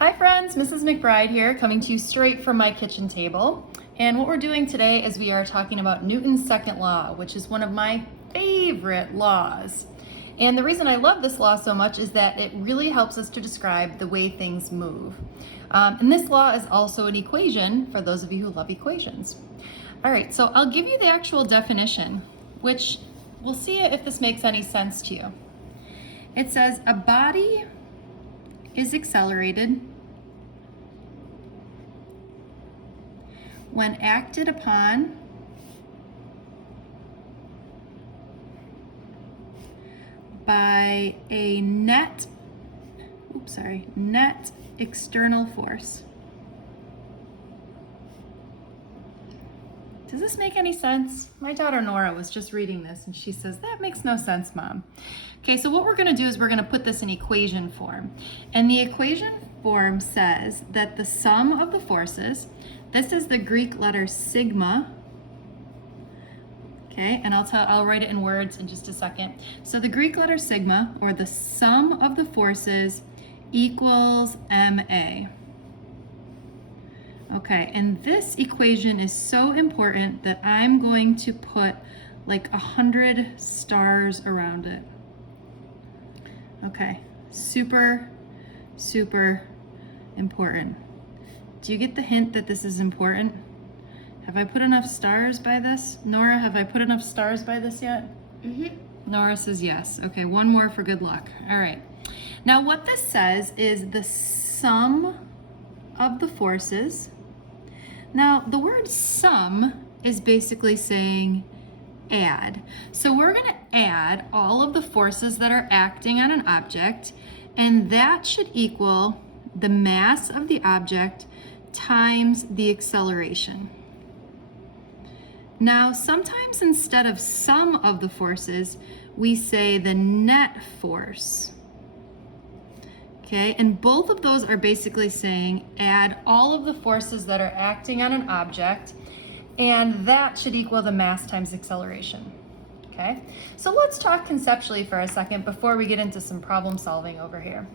Hi friends, Mrs. McBride here, coming to you straight from my kitchen table. And what we're doing today is we are talking about Newton's second law, which is one of my favorite laws. And the reason I love this law so much is that it really helps us to describe the way things move. And this law is also an equation for those of you who love equations. All right, so I'll give you the actual definition, which we'll see if this makes any sense to you. It says a body is accelerated when acted upon by a net external force. Does this make any sense? My daughter Nora was just reading this and she says, that makes no sense, Mom. Okay, so what we're gonna do is we're gonna put this in equation form. And the equation form says that the sum of the forces, this is the Greek letter sigma, okay, and I'll write it in words in just a second. So the Greek letter sigma, or the sum of the forces, equals ma. Okay, and this equation is so important that I'm going to put like 100 stars around it. Okay, super, super important. Do you get the hint that this is important? Have I put enough stars by this? Nora, have I put enough stars by this yet? Mm-hmm. Nora says yes. Okay, one more for good luck. All right. Now what this says is the sum of the forces. Now, the word sum is basically saying add. So we're going to add all of the forces that are acting on an object, and that should equal the mass of the object times the acceleration. Now, sometimes instead of sum of the forces, we say the net force. Okay, and both of those are basically saying add all of the forces that are acting on an object, and that should equal the mass times acceleration. Okay, so let's talk conceptually for a second before we get into some problem solving over here.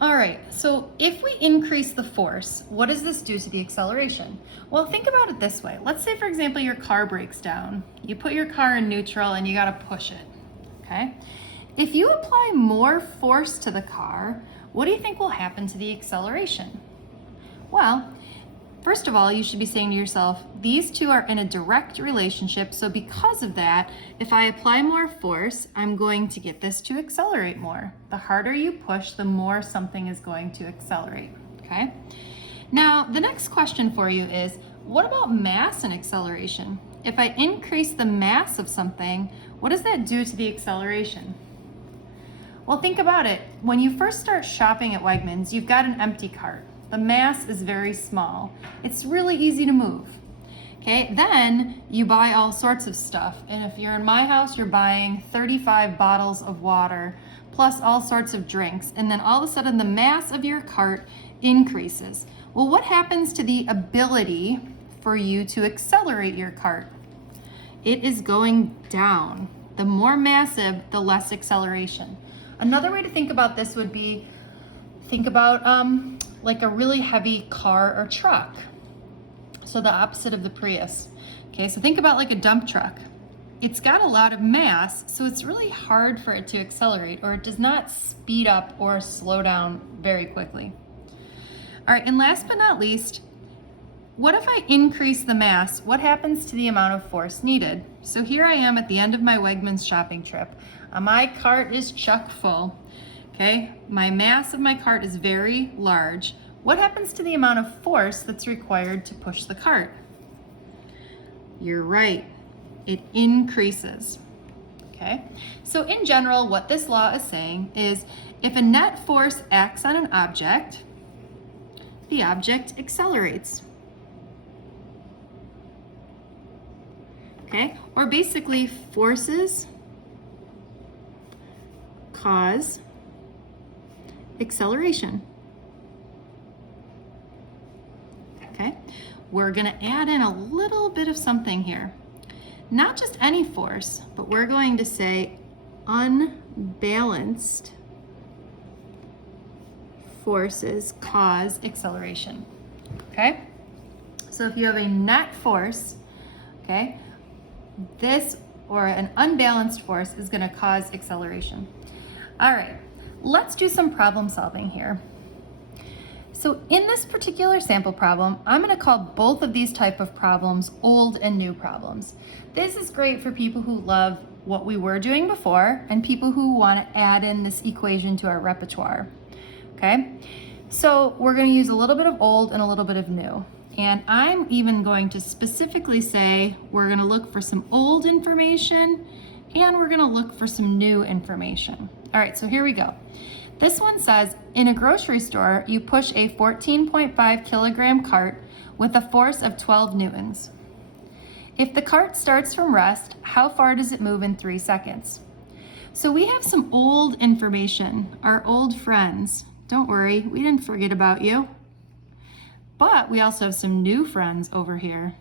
All right, so if we increase the force, what does this do to the acceleration? Well, think about it this way. Let's say, for example, your car breaks down. You put your car in neutral and you gotta push it, okay? If you apply more force to the car, what do you think will happen to the acceleration? Well, first of all, you should be saying to yourself, these two are in a direct relationship, so because of that, if I apply more force, I'm going to get this to accelerate more. The harder you push, the more something is going to accelerate, okay? Now, the next question for you is, what about mass and acceleration? If I increase the mass of something, what does that do to the acceleration? Well, think about it. When you first start shopping at Wegmans, you've got an empty cart. The mass is very small. It's really easy to move. Okay, then you buy all sorts of stuff. And if you're in my house, you're buying 35 bottles of water, plus all sorts of drinks. And then all of a sudden the mass of your cart increases. Well, what happens to the ability for you to accelerate your cart? It is going down. The more massive, the less acceleration. Another way to think about this would be, think about like a really heavy car or truck. So the opposite of the Prius. Okay, so think about like a dump truck. It's got a lot of mass, so it's really hard for it to accelerate, or it does not speed up or slow down very quickly. All right, and last but not least, what if I increase the mass? What happens to the amount of force needed? So here I am at the end of my Wegmans shopping trip. My cart is chock full. Okay, my mass of my cart is very large. What happens to the amount of force that's required to push the cart? You're right, it increases. Okay, so in general, what this law is saying is if a net force acts on an object, the object accelerates. Okay, or basically forces cause acceleration. Okay, we're going to add in a little bit of something here. Not just any force, but we're going to say unbalanced forces cause acceleration, okay? So if you have a net force, okay, this or an unbalanced force is going to cause acceleration. All right, let's do some problem solving here. So in this particular sample problem, I'm going to call both of these type of problems old and new problems. This is great for people who love what we were doing before and people who want to add in this equation to our repertoire. Okay, so we're going to use a little bit of old and a little bit of new. And I'm even going to specifically say we're going to look for some old information and we're going to look for some new information. All right, so here we go. This one says, in a grocery store, you push a 14.5 kilogram cart with a force of 12 newtons. If the cart starts from rest, how far does it move in 3 seconds? So we have some old information, our old friends. Don't worry, we didn't forget about you. But we also have some new friends over here.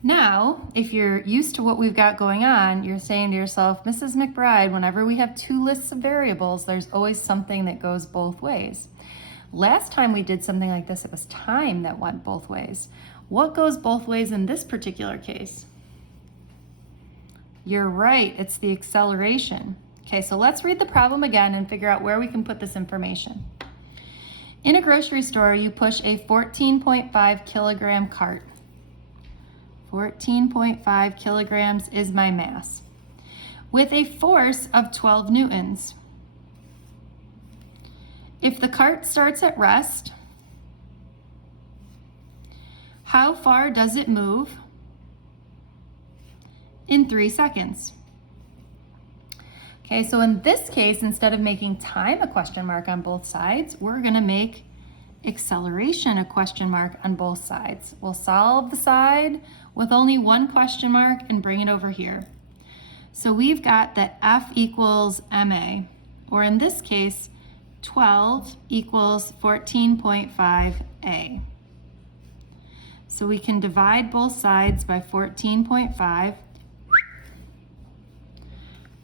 Now, if you're used to what we've got going on, you're saying to yourself, Mrs. McBride, whenever we have two lists of variables, there's always something that goes both ways. Last time we did something like this, it was time that went both ways. What goes both ways in this particular case? You're right, it's the acceleration. Okay, so let's read the problem again and figure out where we can put this information. In a grocery store, you push a 14.5 kilogram cart. 14.5 kilograms is my mass, with a force of 12 newtons. If the cart starts at rest, how far does it move in 3 seconds? Okay, so in this case, instead of making time a question mark on both sides, we're gonna make acceleration a question mark on both sides. We'll solve the side with only one question mark and bring it over here. So we've got that F equals ma, or in this case, 12 equals 14.5 a. So we can divide both sides by 14.5.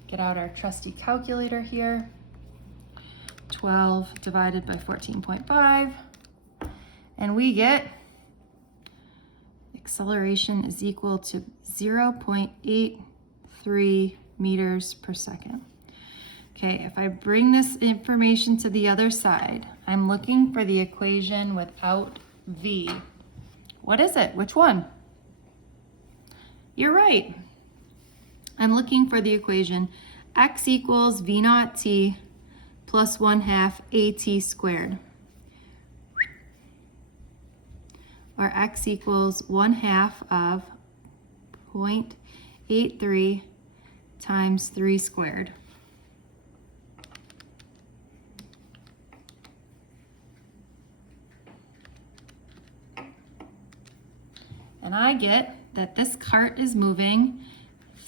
Get out our trusty calculator here. 12 divided by 14.5. And we get acceleration is equal to 0.83 meters per second. Okay, if I bring this information to the other side, I'm looking for the equation without v. What is it? Which one? You're right. I'm looking for the equation x equals v naught t plus 1/2 at squared. Or x equals 1/2 of 0.83 times 3 squared. And I get that this cart is moving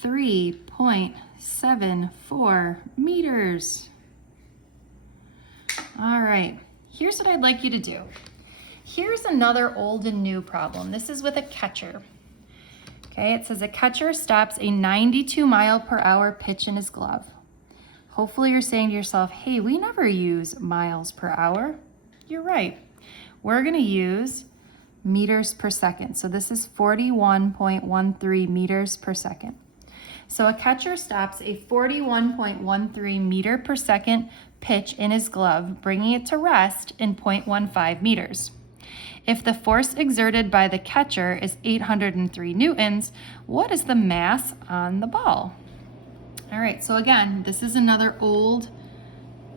3.74 meters. All right, here's what I'd like you to do. Here's another old and new problem. This is with a catcher. Okay, it says a catcher stops a 92 mile per hour pitch in his glove. Hopefully you're saying to yourself, hey, we never use miles per hour. You're right. We're gonna use meters per second. So this is 41.13 meters per second. So a catcher stops a 41.13 meter per second pitch in his glove, bringing it to rest in 0.15 meters. If the force exerted by the catcher is 803 newtons, what is the mass on the ball? All right, so again, this is another old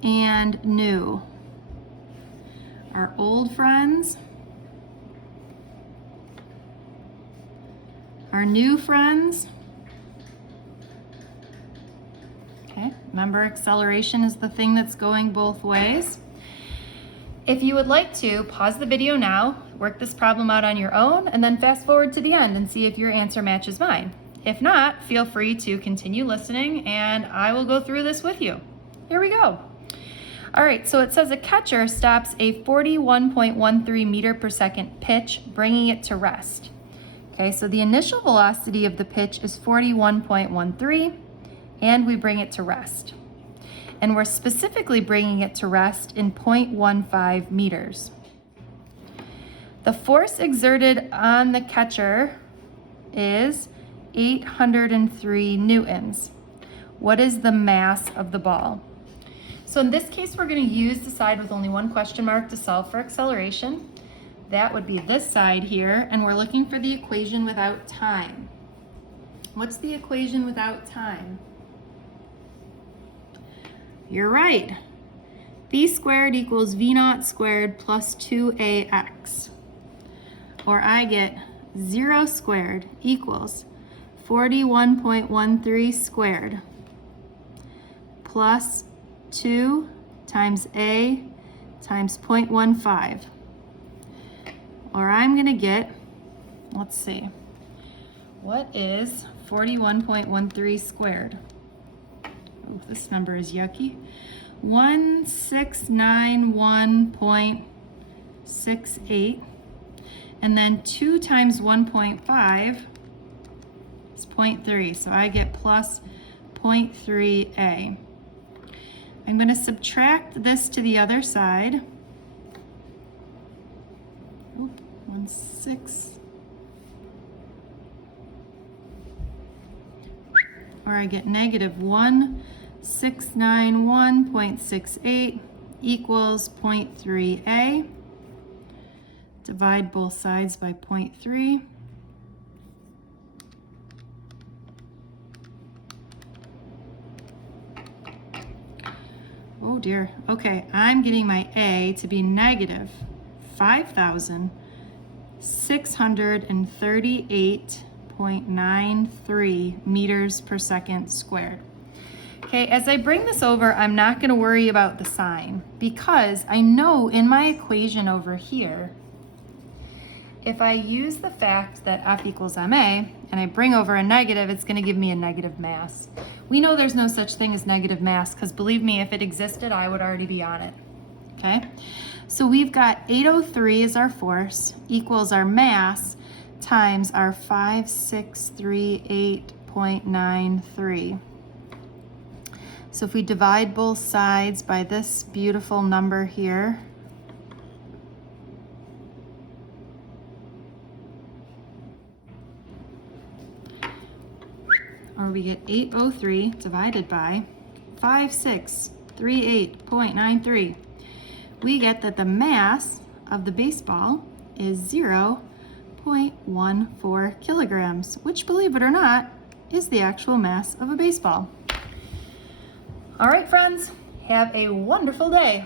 and new. Our old friends, our new friends. Okay, remember acceleration is the thing that's going both ways. If you would like to, pause the video now, work this problem out on your own, and then fast forward to the end and see if your answer matches mine. If not, feel free to continue listening and I will go through this with you. Here we go. All right, so it says a catcher stops a 41.13 meter per second pitch, bringing it to rest. Okay, so the initial velocity of the pitch is 41.13, and we bring it to rest. and we're specifically bringing it to rest in 0.15 meters. The force exerted on the catcher is 803 newtons. What is the mass of the ball? So in this case, we're going to use the side with only one question mark to solve for acceleration. That would be this side here, and we're looking for the equation without time. What's the equation without time? You're right. V squared equals V naught squared plus 2ax. Or I get 0 squared equals 41.13 squared plus 2 times a times 0.15. Or I'm going to get, let's see, what is 41.13 squared? Oh, this number is yucky. 1691.68. And then 2 times 1.5 is 0.3. So I get plus 0.3a. I'm going to subtract this to the other side. Oh, 1/6. Or I get negative 1691.68 equals 0.3a. Divide both sides by 0.3. Oh dear. Okay, I'm getting my A to be negative 5,638.93 meters per second squared. Okay, as I bring this over, I'm not going to worry about the sign because I know in my equation over here, if I use the fact that F equals ma and I bring over a negative, it's going to give me a negative mass. We know there's no such thing as negative mass because believe me, if it existed, I would already be on it. Okay, so we've got 803 as our force equals our mass times our 5,638.93. So if we divide both sides by this beautiful number here, or we get 803 divided by 5,638.93. We get that the mass of the baseball is 0.14 kilograms, which, believe it or not, is the actual mass of a baseball. All right, friends, have a wonderful day.